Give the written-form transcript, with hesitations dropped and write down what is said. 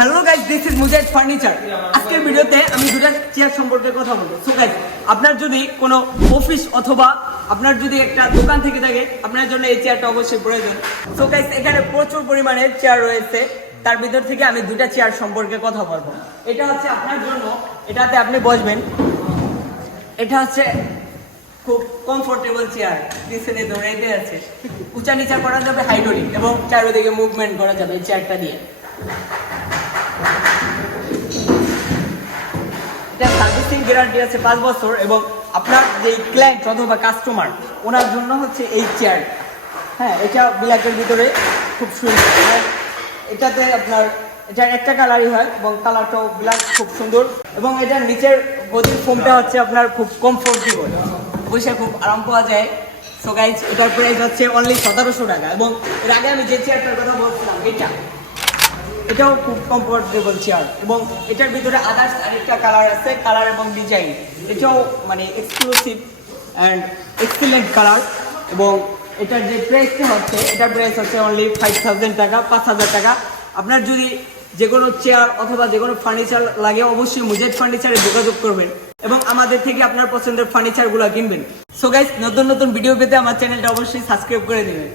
Hello guys, this is Mujahid furniture. আজকের ভিডিওতে আমি দুটো চেয়ার সম্পর্কে কথা বলবো। সো গাইস, আপনার যদি কোনো অফিস অথবা আপনার যদি একটা দোকান থেকে থাকে, আপনার জন্য এই চেয়ারটা অবশ্যই প্রয়োজন। সো গাইস, এখানে প্রচুর পরিমাণে চেয়ার রয়েছে। তার ভিতর থেকে আমি দুটো চেয়ার সম্পর্কে কথা বলবো। এটা হচ্ছে আপনার জন্য, এটাতে আপনি বসবেন। এটা হচ্ছে খুব কমফোর্টেবল চেয়ার, পিছনে দৌড়াইতে আছে, উঁচা নিচা করা যাবে, হাইড্রোলিক, এবং চারিদিকে মুভমেন্ট করা যাবে এই চেয়ারটা দিয়ে। সার্ভিসিং গ্যারান্টি আছে 5 বছর, এবং আপনার যে ক্লায়েন্ট অথবা কাস্টমার, ওনার জন্য হচ্ছে এই চেয়ার। হ্যাঁ, এটা ব্ল্যাকের ভিতরে খুব সুন্দর। এটাতে আপনার এটা একটা কালারই হয়, এবং কালারটাও ব্ল্যাক, খুব সুন্দর। এবং এটার নিচের গদির ফোমটা হচ্ছে আপনার খুব কমফোর্টেবল, বসে খুব আরাম পাওয়া যায়। সো গাইজ, এটার প্রাইস হচ্ছে অনলি 1700 টাকা। এবং এর আগে আমি যে চেয়ারটার কথা বলছিলাম, এটাও খুব কমফোর্টেবল চেয়ার, এবং এটার ভিতরে আদার্স আরেকটা কালার আছে, কালার এবং ডিজাইন এটাও মানে এক্সক্লুসিভ অ্যান্ড এক্সিলেন্ট কালার। এবং এটার যে প্রাইসটা হচ্ছে, এটার প্রাইস হচ্ছে অনলি 5000 টাকা, 5000 টাকা। আপনার যদি যে কোনো চেয়ার অথবা যে কোনো ফার্নিচার লাগে, অবশ্যই মুজাহিদ ফার্নিচারে যোগাযোগ করবেন এবং আমাদের থেকে আপনার পছন্দের ফার্নিচারগুলো কিনবেন। সো গাইস, নতুন নতুন ভিডিও পেতে আমার চ্যানেলটা অবশ্যই সাবস্ক্রাইব করে দেবেন।